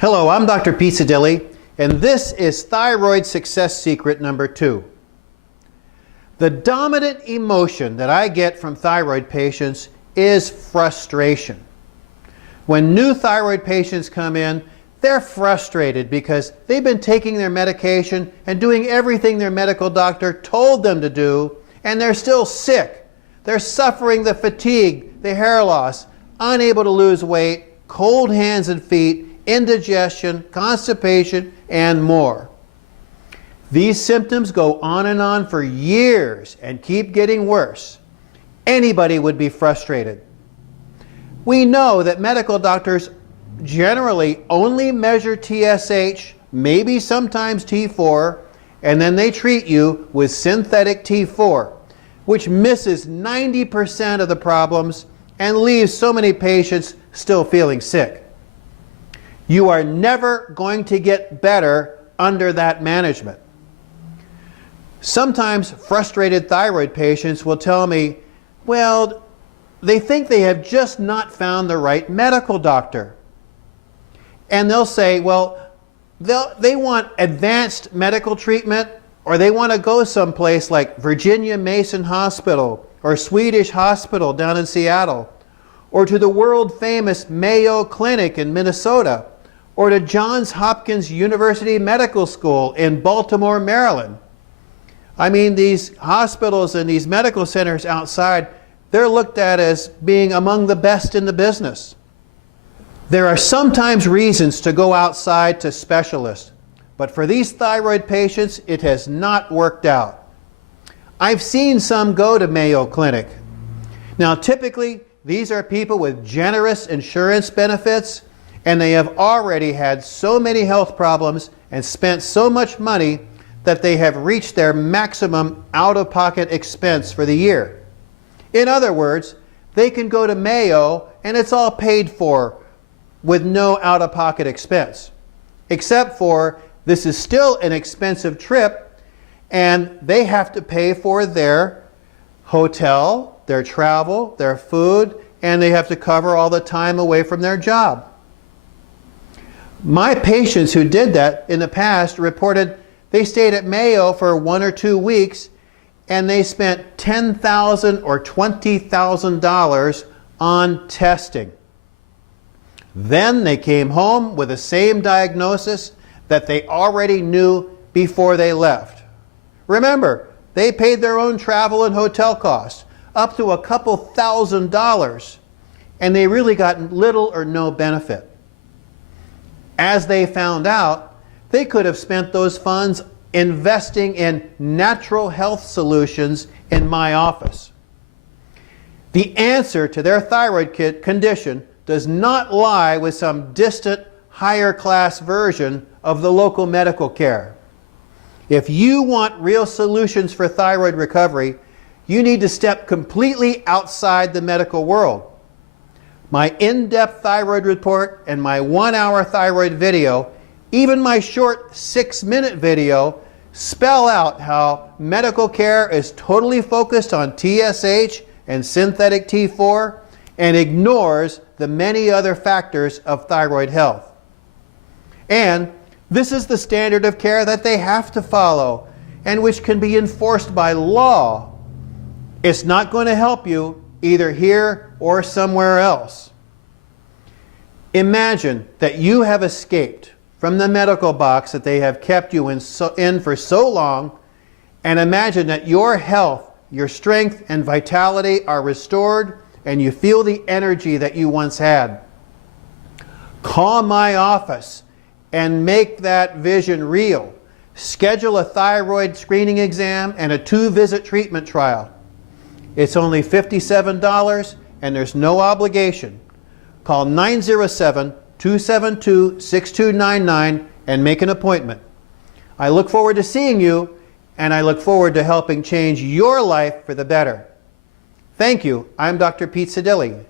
Hello, I'm Dr. Pizzadili, and this is Thyroid Success Secret number 2. The dominant emotion that I get from thyroid patients is frustration. When new thyroid patients come in, they're frustrated because they've been taking their medication and doing everything their medical doctor told them to do, and they're still sick. They're suffering the fatigue, the hair loss, unable to lose weight, cold hands and feet, indigestion, constipation, and more. These symptoms go on and on for years and keep getting worse. Anybody would be frustrated. We know that medical doctors generally only measure TSH, maybe sometimes T4, and then they treat you with synthetic T4, which misses 90% of the problems and leaves so many patients still feeling sick. You are never going to get better under that management. Sometimes frustrated thyroid patients will tell me, well, they think they have just not found the right medical doctor. And they'll say, well, they want advanced medical treatment, or they want to go someplace like Virginia Mason Hospital or Swedish Hospital down in Seattle, or to the world-famous Mayo Clinic in Minnesota, or to Johns Hopkins University Medical School in Baltimore, Maryland. I mean, these hospitals and these medical centers outside, they're looked at as being among the best in the business. There are sometimes reasons to go outside to specialists, but for these thyroid patients, it has not worked out. I've seen some go to Mayo Clinic. Now, typically, these are people with generous insurance benefits, and they have already had so many health problems and spent so much money that they have reached their maximum out-of-pocket expense for the year. In other words, they can go to Mayo and it's all paid for with no out-of-pocket expense, except for this is still an expensive trip and they have to pay for their hotel, their travel, their food, and they have to cover all the time away from their job. My patients who did that in the past reported they stayed at Mayo for 1 or 2 weeks and they spent $10,000 or $20,000 on testing. Then they came home with the same diagnosis that they already knew before they left. Remember, they paid their own travel and hotel costs, up to a couple $1,000s, and they really got little or no benefit. As they found out, they could have spent those funds investing in natural health solutions in my office. The answer to their thyroid condition does not lie with some distant, higher class version of the local medical care. If you want real solutions for thyroid recovery, you need to step completely outside the medical world. My in-depth thyroid report and my 1-hour thyroid video, even my short 6-minute video, spell out how medical care is totally focused on TSH and synthetic T4 and ignores the many other factors of thyroid health. And this is the standard of care that they have to follow and which can be enforced by law. It's not going to help you either here or somewhere else. Imagine that you have escaped from the medical box that they have kept you in for so long, and imagine that your health, your strength and vitality are restored and you feel the energy that you once had. Call my office and make that vision real. Schedule a thyroid screening exam and a 2-visit treatment trial. It's only $57 and there's no obligation. Call 907-272-6299 and make an appointment. I look forward to seeing you, and I look forward to helping change your life for the better. Thank you. I'm Dr. Pizzadili.